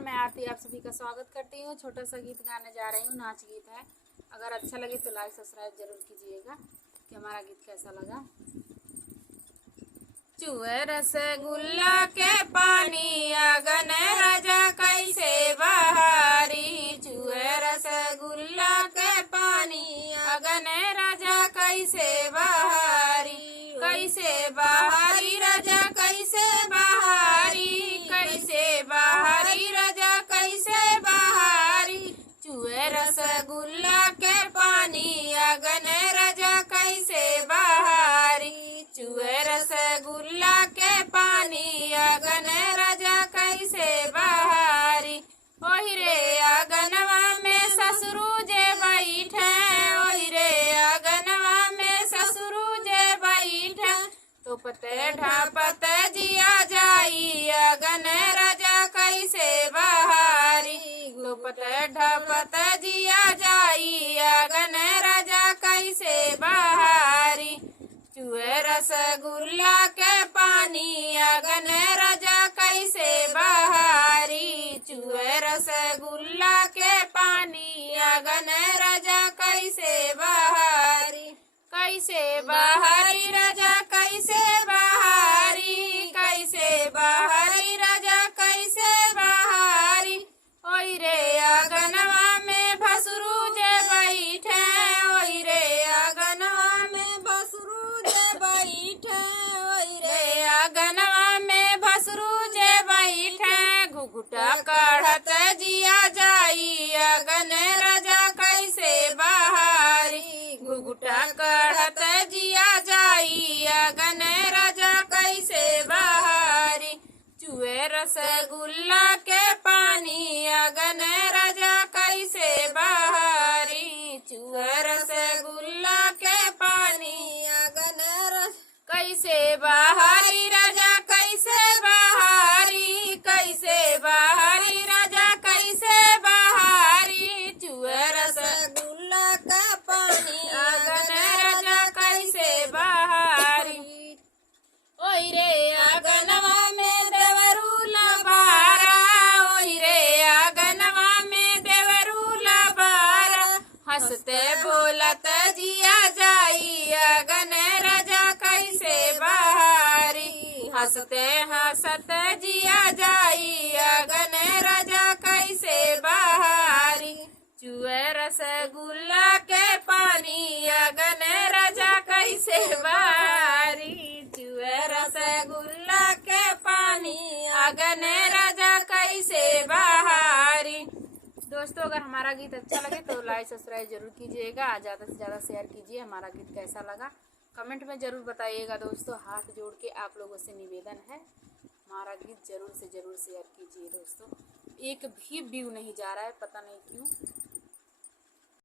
नमस्कार, मैं आरती आप सभी का स्वागत करती हूँ। छोटा सा गीत गाने जा रही हूँ, नाच गीत है। अगर अच्छा लगे तो लाइक सब्सक्राइब जरूर कीजिएगा कि हमारा गीत कैसा लगा। चूहे रसगुल्ला के पानी अगन राजा कैसे बहारी, चूहे रसगुल्ला के पानी अगन राजा कैसे बहारी, कैसे बहारी राजा कैसे बहारी, कैसे बहारी राजा कैसे बहारी, चूहे रसगुल्ला के पानी अगन राजा कैसे बहारी, चूहे रसगुल्ला के पानी अगन राजा कैसे बहारी। ओहि रे अगनवा में ससुरु जे बैठे, ओहि रे अगनवा में ससुरु जे बैठे, तो पते ढापत जिया जाई अगन राजा कैसे बहारी, तो पते ढापत जिया जाई अगन राजा कैसे बहारी, चूहे रसगुल्ला के पानी अगन राजा कैसे बहारी, चूहे रसगुल्ला के पानी अगन राजा कैसे बहारी, कैसे बहारी राजा कैसे बहारी, कैसे बहारी राजा कैसे बहारी। ओहि रे अगनवा में भसुरु जे बैठे, ओहि रे अगनवा में भसुरु जे बैठे, ओहि रे अगनवा में भसुरु जे बैठे, घुघुटा काढ़त जिया जाई अगन राजा कैसे बहारी, घुघुटा काढ़त जिया जाई अगन राजा कैसे बहारी, चूहे रसगुल्ला के पानी अगन राजा कैसे बहारी, चूहे रसगुल्ला के पानी अगन कैसे बहारी राजा कैसे बहारी, कैसे बहारी राजा कैसे बहारी, चूहे रसगुल्ला का पानी अगन राजा कैसे बहारी। ओहि रे अगनवा में देवरू लबारा, ओहि रे अगनवा में देवरू लबारा, हंसते बोलत जिया जाई अगन राजा कैसे बहारी, हंसते हंसत जिया जाई अगन राजा कैसे बहारी, चूहे रसगुल्ला के पानी अगन राजा कैसे बहारी, चूहे रसगुल्ला के पानी अगन राजा कैसे बहारी। दोस्तों, अगर हमारा गीत अच्छा लगे तो लाइक सब्सक्राइब जरूर कीजिएगा, ज़्यादा से ज़्यादा शेयर कीजिए। हमारा गीत कैसा लगा कमेंट में ज़रूर बताइएगा। दोस्तों, हाथ जोड़ के आप लोगों से निवेदन है, हमारा गीत ज़रूर से ज़रूर शेयर कीजिए। दोस्तों, एक भी व्यू नहीं जा रहा है, पता नहीं क्यों।